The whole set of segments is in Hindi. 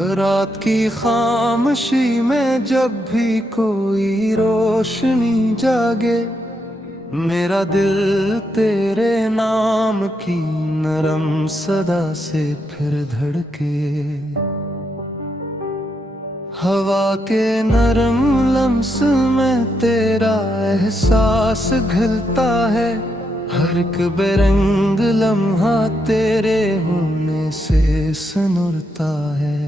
रात की खामोशी में जब भी कोई रोशनी जागे, मेरा दिल तेरे नाम की नरम सदा से फिर धड़के। हवा के नरम लम्स में तेरा एहसास घिलता है, हर एक बेरंग लम्हा तेरे होने से सनुरता है।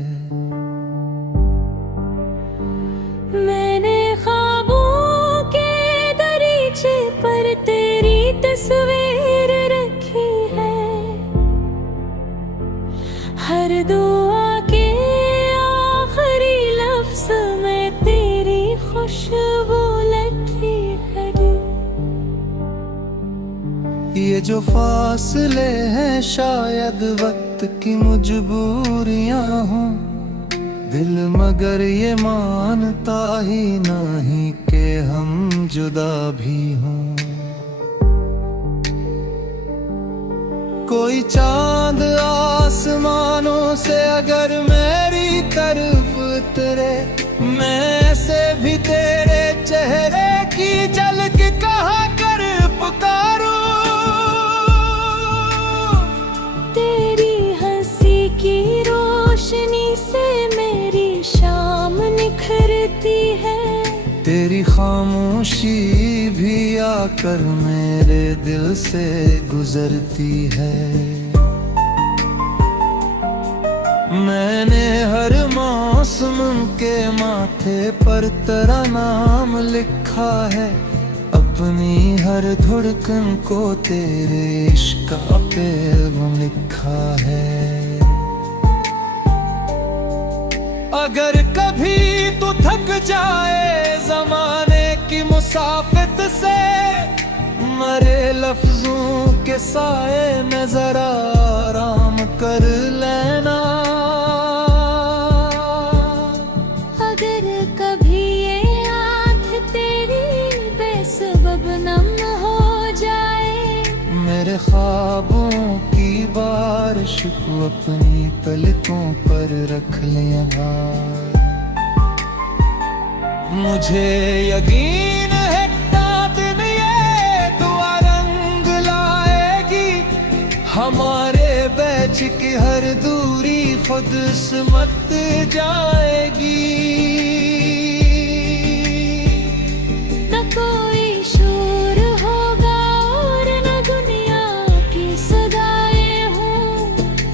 मैंने ख्वाबों के दरीचे पर तेरी तस्वीर रखी है, हर दुआ के आखिरी लफ्ज में तेरी खुशबू लगी है। ये जो फासले हैं शायद वक्त की मजबूरियां हों, दिल मगर ये मानता ही नहीं कि हम जुदा भी हों। कोई चांद आसमानों से अगर मेरी तरफ उतरे, मैं से भी तेरे चेहरे की झलक कहाँ कर पुकारूं। तेरी हंसी की रोशनी से मेरी शाम निखरती है, तेरी खामोशी भी आकर मेरे दिल से गुजरती है। मैंने हर मौसम के माथे पर तेरा नाम लिखा है, अपनी हर धड़कन को तेरे इश्क पे लिखा है। अगर कभी तू थक जाए ज़माने की मुसाफित से, मरे लफ्जों के साए में जरा आराम कर लेना। अगर कभी ये आँख तेरी बेसबब नम हो जाए, मेरे ख्वाबों की बारिश को अपनी पलकों पर रख लेना। मुझे यकीन है दिन ये दुआ रंग लाएगी, हमारे बैच की हर दूरी खुद सिमट जाएगी। न कोई शोर होगा और न दुनिया की सदाएं हों,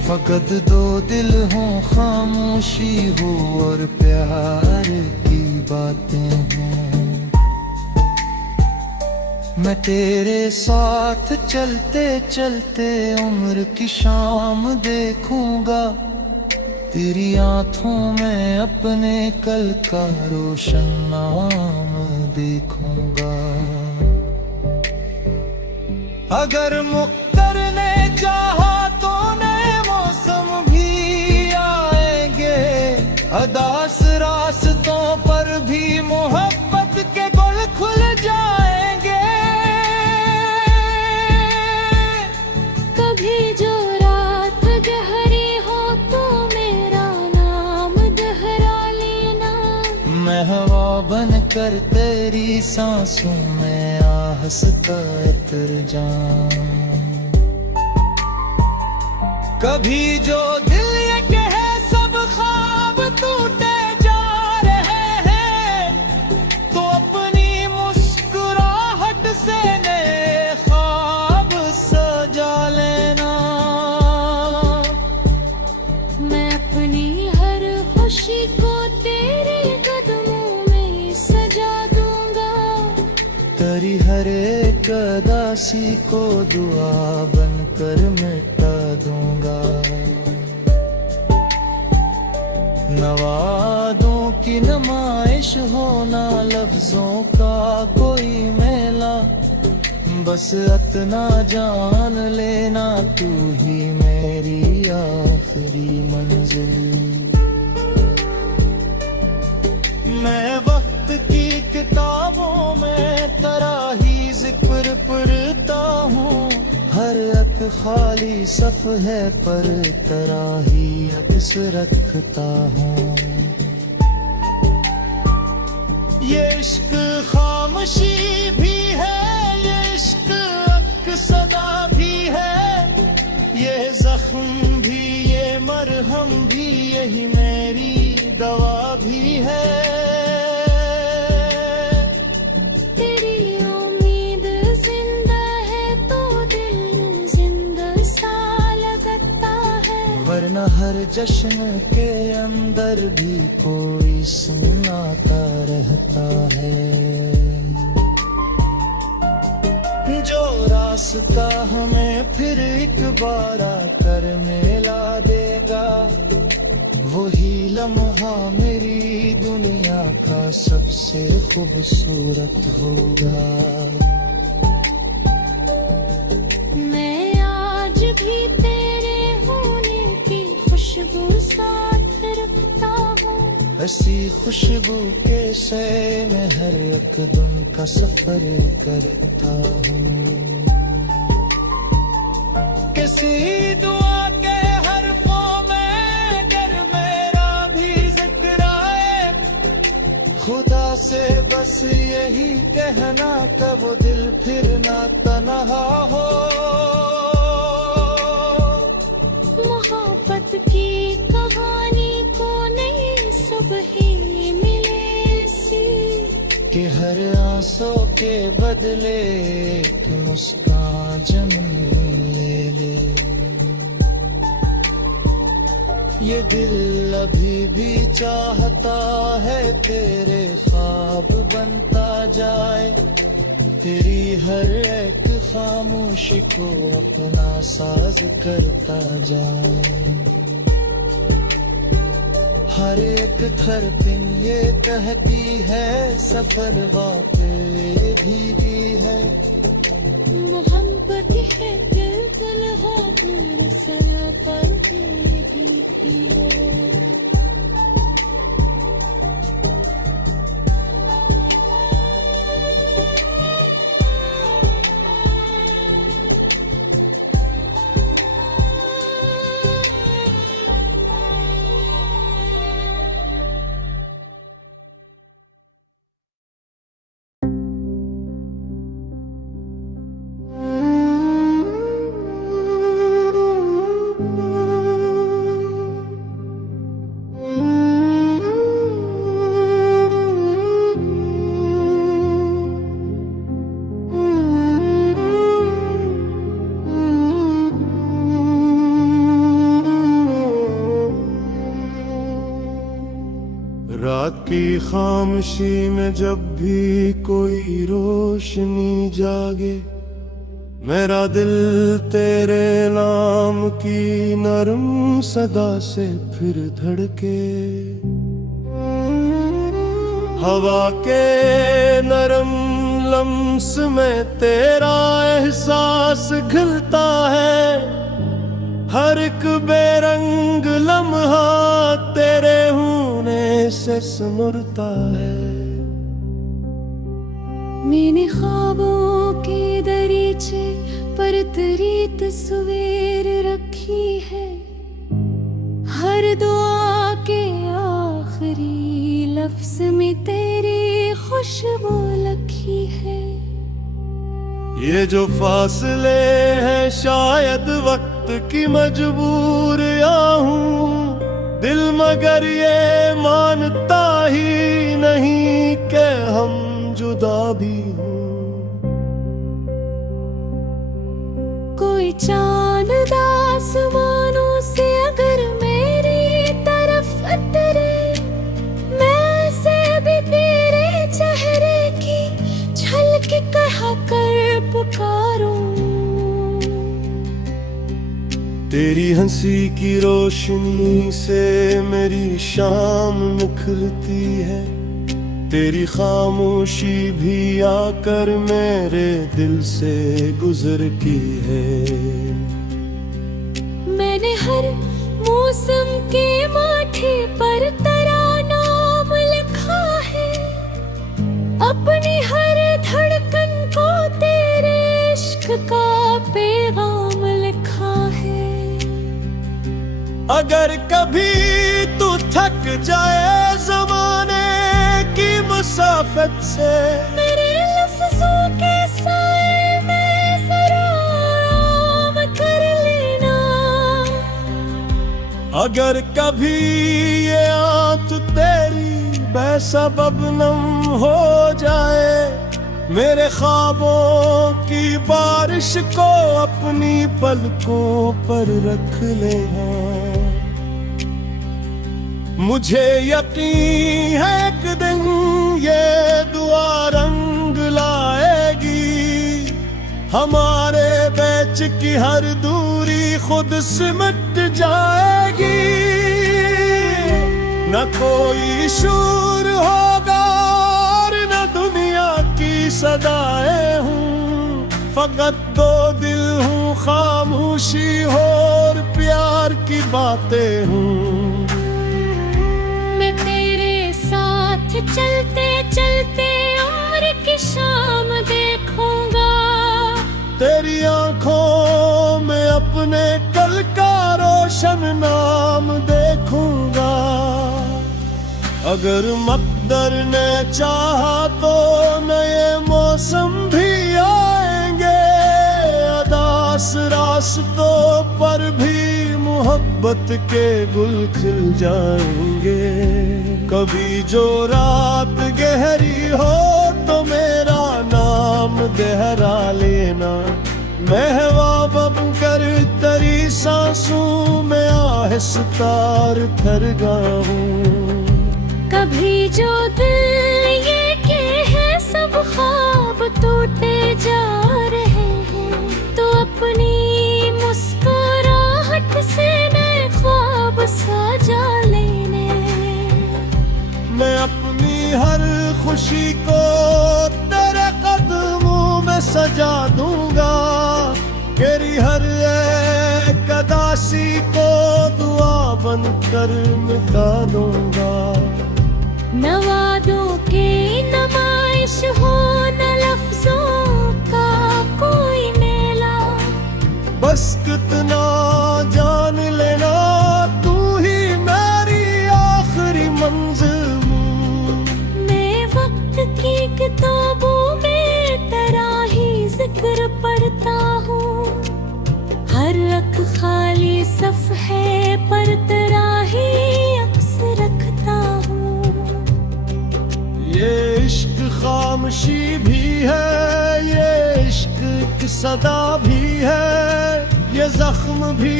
फकत दो दिल हों, खामोशी हो और प्यार की बातें हों। मैं तेरे साथ चलते चलते उम्र की शाम देखूंगा, तेरी आंखों में अपने कल का रोशन नाम देखूंगा। अगर मुक्तर ने चाहा तो नए मौसम भी आएंगे, अदास रास्तों पर भी मोहब्बत के गुल खुल जाएंगे। कभी जो रात गहरी हो तो मेरा नाम दोहरा लेना, मैं हवा बन कर तेरी सांसों में आहस्ता उतर जाऊं। कभी जो दिल ये कहे सब ख्वाब टूटे जा रहे हैं, तो अपनी मुस्कुराहट से नए ख्वाब सजा लेना। मैं अपनी हर खुशी को तेरे कदमों में सजा दूंगा, तेरी हर एक उदासी को दुआ बनकर मिटा दूंगा। नवादों की नुमाइश होना लफ्जों का कोई मेला, बस इतना जान लेना तू ही मेरी आखिरी मंजिल। मैं वक्त की किताबों में तेरा ही जिक्र पढ़ता हूँ, हर एक खाली सफ है पर तराही अक्स रखता हूँ। ये इश्क खामोशी भी है, ये इश्क सदा भी है, ये जख्म भी ये मरहम भी, यही मेरी दवा भी है। तेरी उम्मीद जिंदा है तो दिल जिंदा सा लगता है, वरना हर जश्न के अंदर भी कोई सुनाता रहता है। जो रास्ता हमें फिर एक बार कर मिला देगा, वही लम्हा मेरी दुनिया का सबसे खूबसूरत होगा। मैं आज भी तेरे होने की खुशबू साथ रखता हूँ, ऐसी खुशबू के शय में हर एक दिन का सफर करता हूँ। किसी दुआ के हरफों में अगर मेरा भी जिक्र आए, खुदा से बस यही कहना था वो दिल फिर ना तन्हा हो। मोहब्बत की कहानी को नहीं सुबह मिले सी, कि हर आंसू के बदले एक मुस्कान जमीन ले ले। ये दिल अभी भी चाहता है तेरे ख्वाब बनता जाए, तेरी हर एक खामोशी को अपना साज करता जाए। हर एक धड़कन ये कहती है सफर वाकई भीगी है। मोहब्बत है दिल हो दिल पर भीगी है। रात की खामोशी में जब भी कोई रोशनी जागे, मेरा दिल तेरे नाम की नरम सदा से फिर धड़के। हवा के नरम लम्स में तेरा एहसास घिलता है, हर एक बेरंग लम्हा तेरे होने से सुनता है। मैंने ख्वाबों के दरीचे पर तेरी तस्वीर रखी है, हर दुआ के आखिरी लफ्ज में तेरी खुशबू लखी है। ये जो फासले हैं शायद वक्त की मजबूर हूँ, दिल मगर ये मानता ही नहीं कि हम जुदा भी हूँ। कोई चांद आसमानों से अगर मेरी तरफ उतरे, मैं से भी तेरे चेहरे की झलक कहा कर पुकारूं। तेरी हंसी की रोशनी से मेरी शाम निखरती है, तेरी खामोशी भी आकर मेरे दिल से गुजरती है। मैंने हर मौसम के माथे पर तेरा नाम लिखा है, अपनी हर धड़कन को तेरे इश्क का पैगाम लिखा अगर कभी तू थक जाए जमाने की मुसाफत से, मेरे लफ्जों के साए में जरा आराम कर लेना। अगर कभी ये आंख तेरी बेसबब नम हो जाए, मेरे ख्वाबों की बारिश को अपनी पलकों पर रख लेना। मुझे यकीन है एक दिन ये दुआ रंग लाएगी, हमारे बीच की हर दूरी खुद सिमट जाएगी। न कोई शोर होगा और न दुनिया की सदाएं हूँ, फकत दो दिल हूँ, खामोशी हो और प्यार की बातें हूँ। मैं तेरे साथ चलते चलते उम्र की शाम देखूंगा, तेरी आंखों में अपने कल का रोशन नाम देखूंगा। अगर मकदर ने चाहा तो नए मौसम भी आएंगे, अदास रास्तों पर भी मोहब्बत के गुल खिल जाएंगे। कभी जो रात गहरी हो तो मेरा नाम गहरा लेना, महवा कर तेरी सांसों में आहिस्तार ठहर गाऊं। कभी जो दिल ये के है सब ख्वाब टूटे जा रहे हैं, तो अपनी मुस्कुराहट से नए ख्वाब सजा लेने। मैं अपनी हर खुशी को तेरे कदमों में सजा दूंगा, तेरी हर एक अदासी को दुआ बनकर मिटा दूंगा। न वादों की नुमाइश हो न लफ्जों का कोई मेला, बस कितना जान लेना तू ही मेरी आखिरी मंजिल हूँ। मैं वक्त की किताबों में तेरा ही जिक्र पढ़ता हूँ, हर अख खाली सफ़हे पर तेरा ही अक्स रखता हूँ। ये इश्क खामोशी भी है, ये इश्क की सदा भी है, ये जख्म भी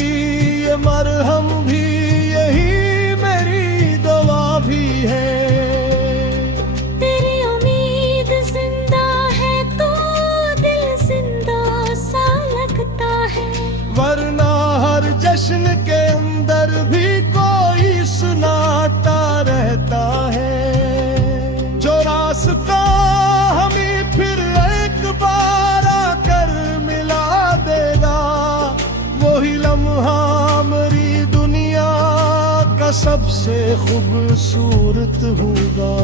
ये मरहम भी, यही मेरी दवा भी है। तेरी उम्मीद जिंदा है तो दिल जिंदा सा लगता है, वरना हर जश्न के अंदर भी कोई सुनाता रहता है। जो रास्ता हमें फिर एक बार आकर मिला देगा, वही लम्हा मेरी दुनिया का सबसे खूबसूरत होगा।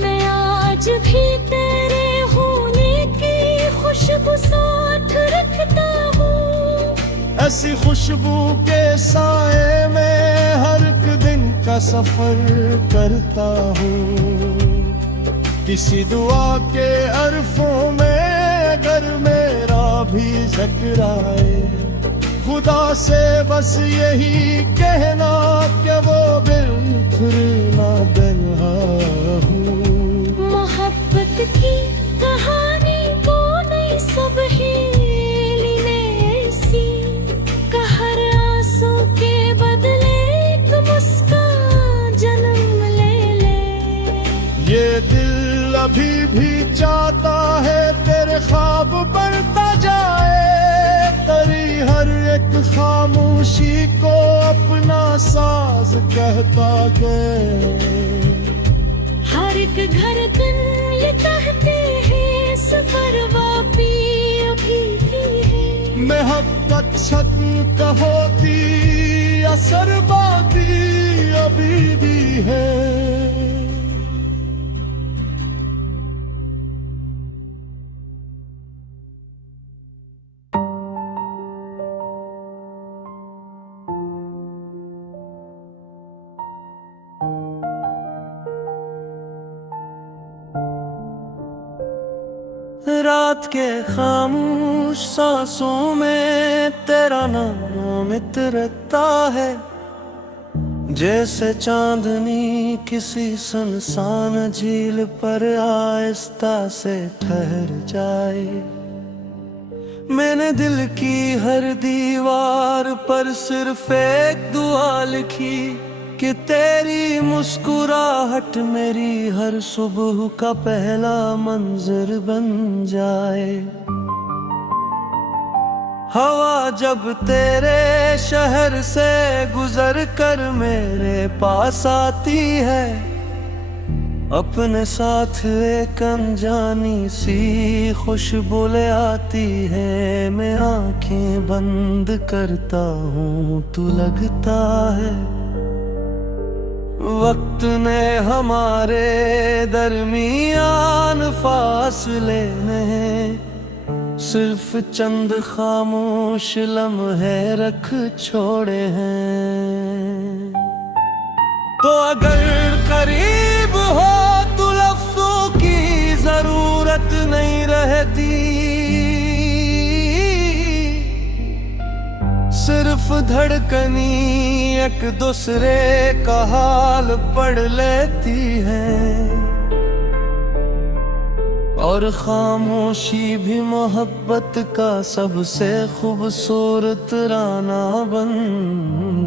मैं आज भी तेरे होने की खुशबू साथ रखता हूँ, ऐसी खुशबू के साए में हर एक दिन का सफर करता हूँ। किसी दुआ के अरफों में अगर मेरा भी जिक्र आए, खुदा से बस यही कहना कि वो बिल्कुल ना दंगा हूँ। मोहब्बत की कहानी को नहीं सब हेली ने ऐसी, हर आंसू के बदले एक मुस्कान जन्म ले ले। ये दिल अभी भी चाहता है तेरे ख्वाब बढ़ता जाए, तेरी हर एक खामोशी को अपना साज कहता गए। हर एक धड़कन ये कहते हैं सफर वापी अभी भी है, महब्बत छत्न का होती असर बाकी अभी भी है। रात के खामोश सांसों में तेरा नाम इतरता है, जैसे चांदनी किसी सुनसान झील पर आहिस्ता से ठहर जाए। मैंने दिल की हर दीवार पर सिर्फ एक दुआ लिखी कि तेरी मुस्कुराहट मेरी हर सुबह का पहला मंजर बन जाए। हवा जब तेरे शहर से गुजर कर मेरे पास आती है, अपने साथ एक अनजानी सी खुशबू ले आती है। मैं आंखें बंद करता हूँ तू लगता है, वक्त ने हमारे दरमियान फासले ने सिर्फ चंद खामोश लम्हे रख छोड़े हैं। तो अगर करीब हो तो लफ्ज़ों की जरूरत नहीं रहती, सिर्फ धड़कनी एक दूसरे का हाल पढ़ लेती है। और खामोशी भी मोहब्बत का सबसे खूबसूरत राना बन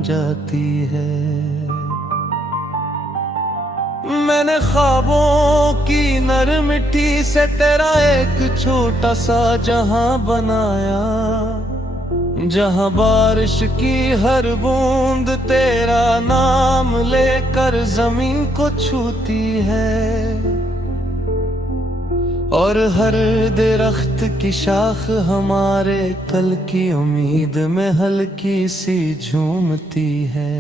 जाती है। मैंने ख्वाबों की नरम मिट्टी से तेरा एक छोटा सा जहां बनाया, जहां बारिश की हर बूंद तेरा नाम लेकर जमीन को छूती है। और हर दरख्त की शाख हमारे कल की उम्मीद में हल्की सी झूमती है।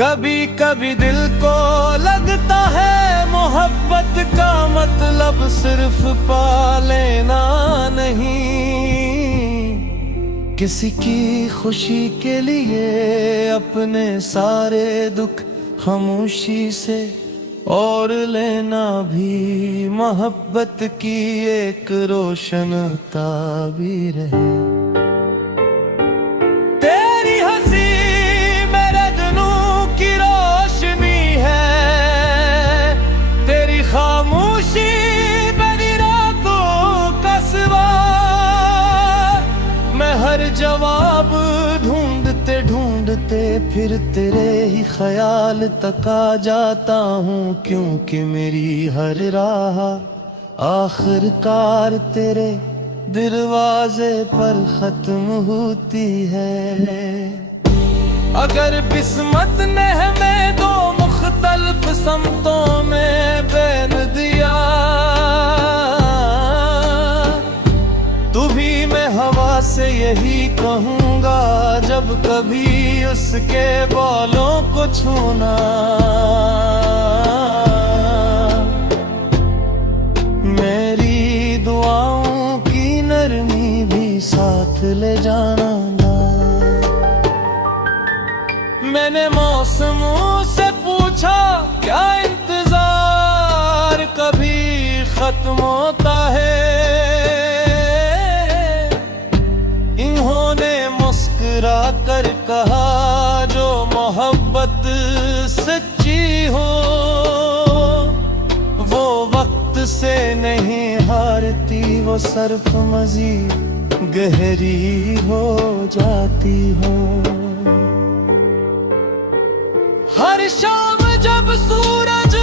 कभी कभी दिल को लगता है मोहब्बत का मतलब सिर्फ पा लेना नहीं, किसी की खुशी के लिए अपने सारे दुख खामोशी से और लेना भी मोहब्बत की एक रोशन ताबीर है। तेरी हंसी मेरे दिनों की रोशनी है, तेरी खामोशी मेरी रातों का सवार। मैं हर जवाब ढूंढते ढूंढते फिर तेरे ही ख्याल तक आ जाता हूँ, क्योंकि मेरी हर राह आखिरकार तेरे दरवाजे पर खत्म होती है। अगर किस्मत ने हमें दो मुख्तलिफ समतों में बैन दिया, तू भी मैं हवा से यही कहूँगा जब कभी उसके बालों को छूना। मेरी दुआओं की नरमी भी साथ ले जाना। मैंने मौसमों से पूछा क्या इंतजार कभी खत्म होता है, इन्होंने मुस्कुरा कर कहा जो मोहब्बत सच्ची हो वो वक्त से नहीं हारती, वो सिर्फ मजीद गहरी हो जाती हो। हर शाम जब सूरज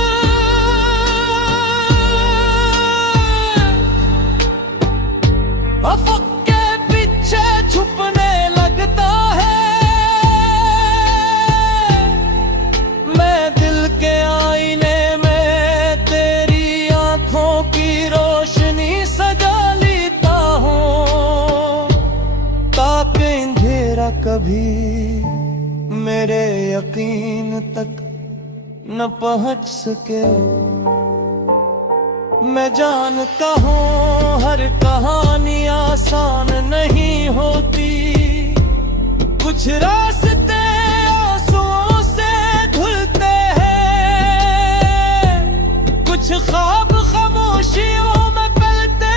अफक के पीछे छुपने लगता है, मैं दिल के आईने में तेरी आंखों की रोशनी सजा लेता हूँ, ताकि अंधेरा कभी मेरे यकीन तक न पहुंच सके। मैं जानता हूँ हर कहानी आसान नहीं होती, कुछ रास्ते आंसुओं से धुलते हैं, कुछ ख्वाब खामोशियों में पलते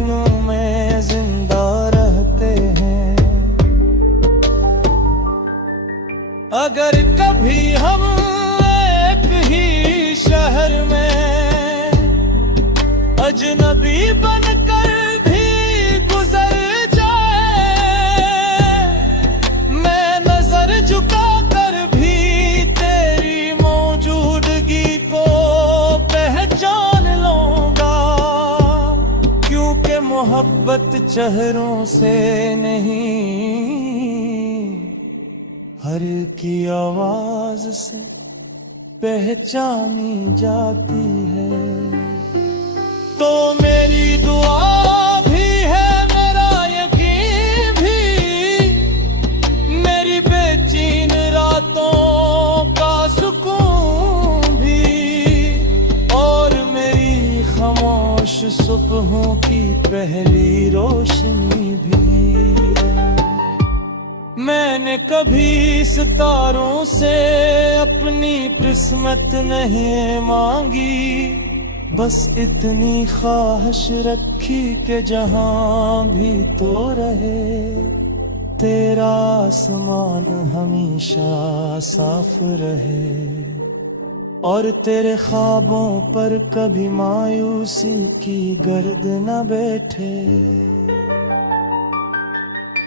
दिलों में जिंदा रहते हैं। अगर कभी हम एक ही शहर में अजनबी बनकर भी गुजर जाए, मैं नजर झुका कर भी तेरी मौजूदगी को पहचान लूंगा, क्योंकि मोहब्बत चेहरों से नहीं, हर की आवाज से पहचानी जाती है। तो मेरी दुआ भी है, मेरा यकीन भी, मेरी बेचैन रातों का सुकून भी, और मेरी खामोश सुबहों की पहली रोशनी भी। मैंने कभी सितारों से अपनी किस्मत नहीं मांगी, बस इतनी ख्वाहिश रखी कि जहां भी तो रहे तेरा आसमान हमेशा साफ रहे, और तेरे ख्वाबों पर कभी मायूसी की गर्द न बैठे।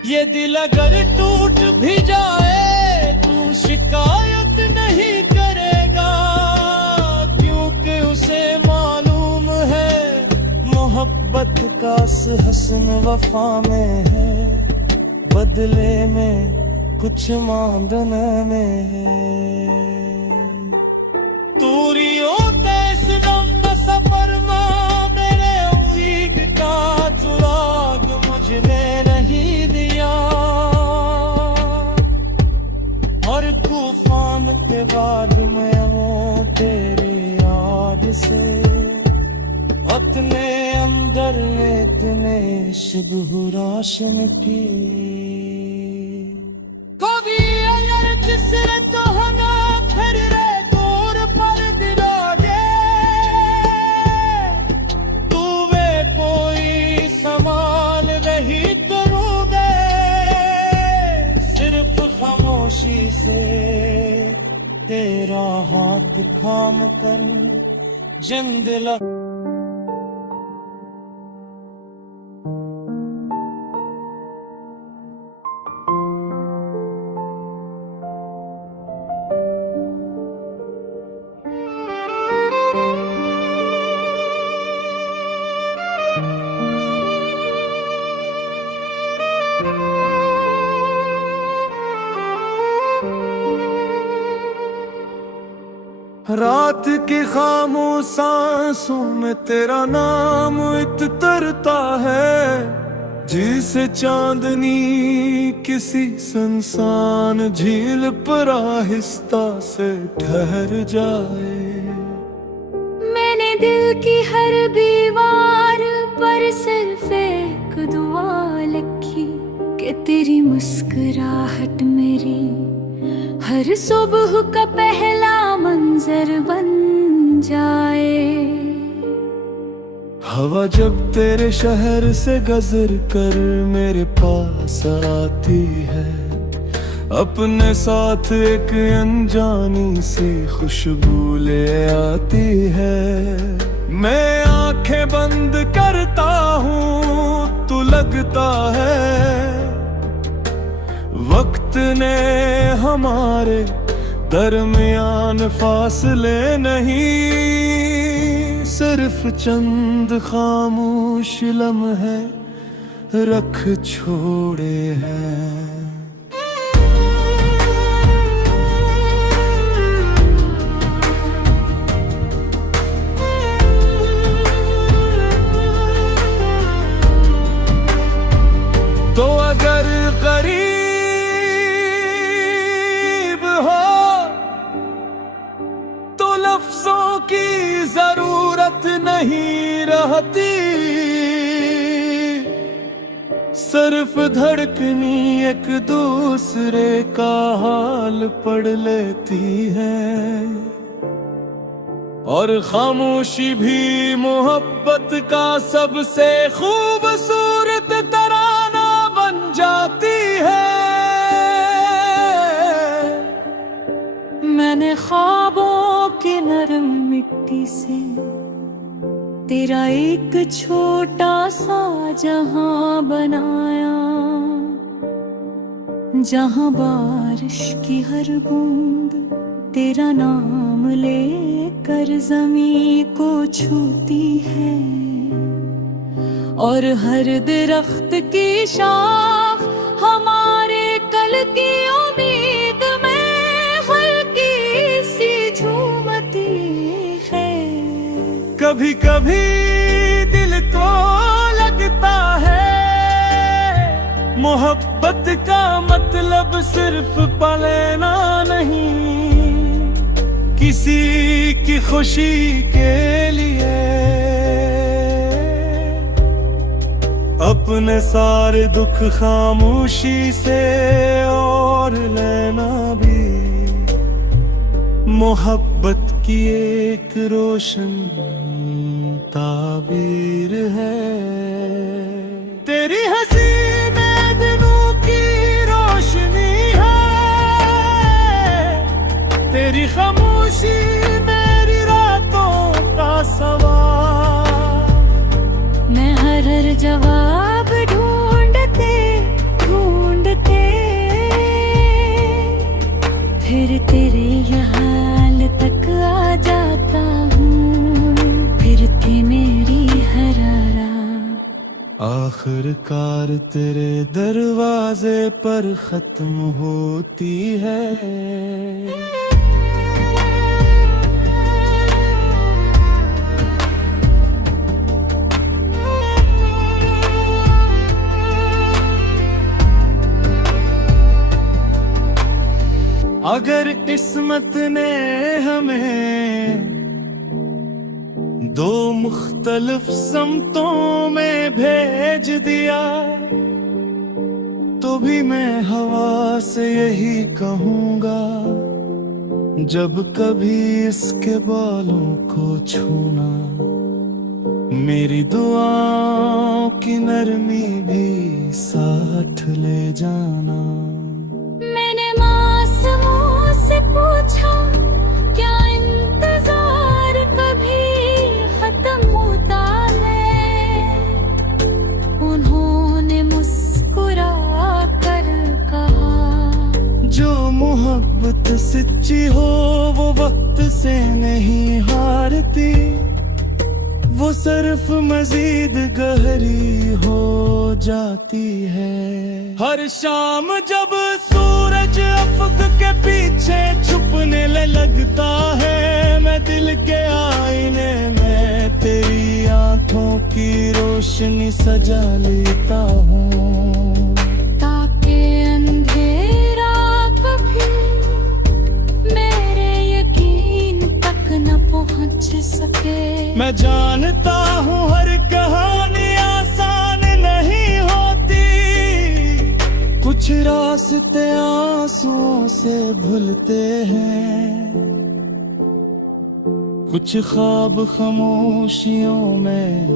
ये दिल अगर टूट भी जाए तू शिकायत नहीं करेगा, क्योंकि उसे मालूम है मोहब्बत का हस्न वफा में है, बदले में कुछ मांगने में है। दूरियों तेज दम सफर में मेरे उम्मीद का चुराग मुझने नहीं दिया, और तूफान के बाद मैं वो तेरे याद से अपने अंदर ने इतने शुभ रोशन की। कभी अगर जिसरे तो हना फिर रे दूर पर दिला दे, तू वे कोई सवाल नहीं करोगे, सिर्फ खामोशी से तेरा हाथ थाम कर जिंद लग। रात की खामोश सांसों में तेरा नाम इतरता है, जिसे चांदनी किसी सुनसान झील पर आहिस्ता से ठहर जाए। मैंने दिल की हर दीवार पर सिर्फ एक दुआ लिखी कि तेरी मुस्कुराहट मेरी हर सुबह का पहला मंजर बन जाए। हवा जब तेरे शहर से गुजर कर मेरे पास आती है, अपने साथ एक अनजानी सी खुशबू ले आती है। मैं आंखें बंद करता हूँ तू लगता है, वक्त ने हमारे दरमियान फासले नहीं, सिर्फ चंद खामोश लम्हे रख छोड़े हैं। तो अगर करीब हो तो लफ्जों की जरूरत नहीं रहती, सिर्फ धड़कनी एक दूसरे का हाल पढ़ लेती है। और खामोशी भी मोहब्बत का सबसे खूबसूरत तराना बन जाती है। मैंने ख्वाबों की नरम मिट्टी से तेरा एक छोटा सा जहां बनाया, जहां बारिश की हर बूंद तेरा नाम लेकर ज़मीं को छूती है, और हर दरख्त की शाख हमारे कल की उम्मीद में हल्की सी झूमती है। कभी कभी दिल को लगता है मोहब्बत का मतलब सिर्फ पालेना नहीं, किसी की खुशी के लिए अपने सारे दुख खामोशी से और लेना भी मोहब्बत की एक रोशन ताबीर है। तेरी हंसी में दिनों की रोशनी है, तेरी खामोशी मेरी रातों का सवाल। मैं हर जवाब ढूंढते ढूंढते फिर तेरे हाल तक आ जाता हूँ, फिर के मेरी हर रात आखिरकार तेरे दरवाजे पर खत्म होती है। अगर किस्मत ने हमें दो मुख्तलिफ समतों में भेज दिया, तो भी मैं हवा से यही कहूँगा, जब कभी इसके बालों को छूना, मेरी दुआओं की नरमी भी साथ ले जाना। मैंने मासूमों से पूछा, क्या इंतजार कभी खत्म होता है? उन्होंने मुस्कुरा कर कहा, जो मोहब्बत सच्ची हो वो वक्त से नहीं हारती, वो सिर्फ मजीद गहरी हो जाती है। हर शाम जब सूरज अफक के पीछे छुपने लगता है, मैं दिल के आईने में तेरी आंखों की रोशनी सजा लेता हूँ, ताकि अंधेरा कभी मेरे यकीन तक न पहुँच सके। मैं जानता हूँ हर कहानी आसान नहीं होती, कुछ रास्ते आंसुओं से भूलते हैं, कुछ ख्वाब खामोशियों में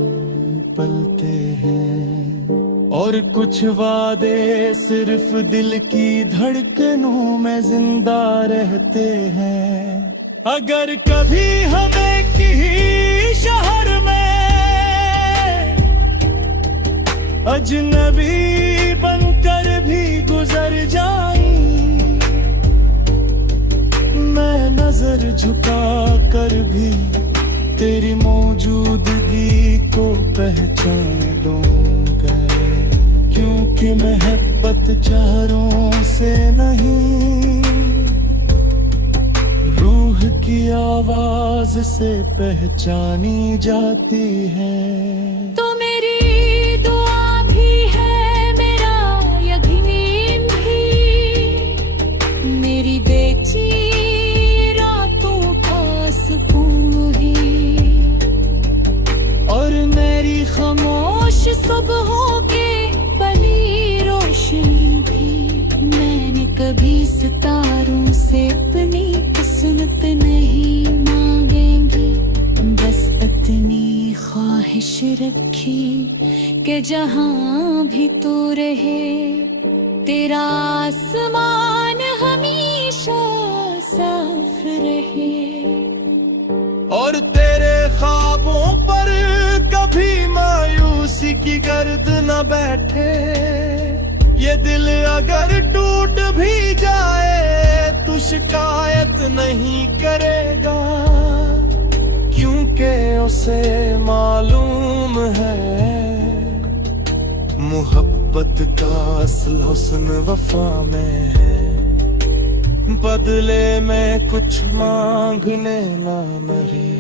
पलते हैं, और कुछ वादे सिर्फ दिल की धड़कनों में जिंदा रहते हैं। अगर कभी हमें किसी शहर में अजनबी बनकर भी गुजर जाई, मैं नजर झुका कर भी तेरी मौजूदगी को पहचान लूंगा, क्योंकि मोहब्बत चारों से नहीं, रूह की आवाज से पहचानी जाती है। तो मेरी दुआ भी है, मेरा यकीन भी, मेरी बेची रातों का सुकून ही, और मेरी खामोश सुबहों के पली रोशनी भी। मैंने कभी सितारों से अपनी किस्मत नहीं मांगेंगी, बस इतनी ख्वाहिश रखी कि जहां भी तू रहे तेरा आसमान हमेशा साफ रहे। और तेरे ख्वाबों पर कभी मायूसी की गर्द न बैठे। ये दिल अगर टूट भी जाए तो शिकायत नहीं करेगा, क्योंकि उसे मालूम है मोहब्बत का असल हुस्न वफा में है। बदले में कुछ मांगने ना मरे।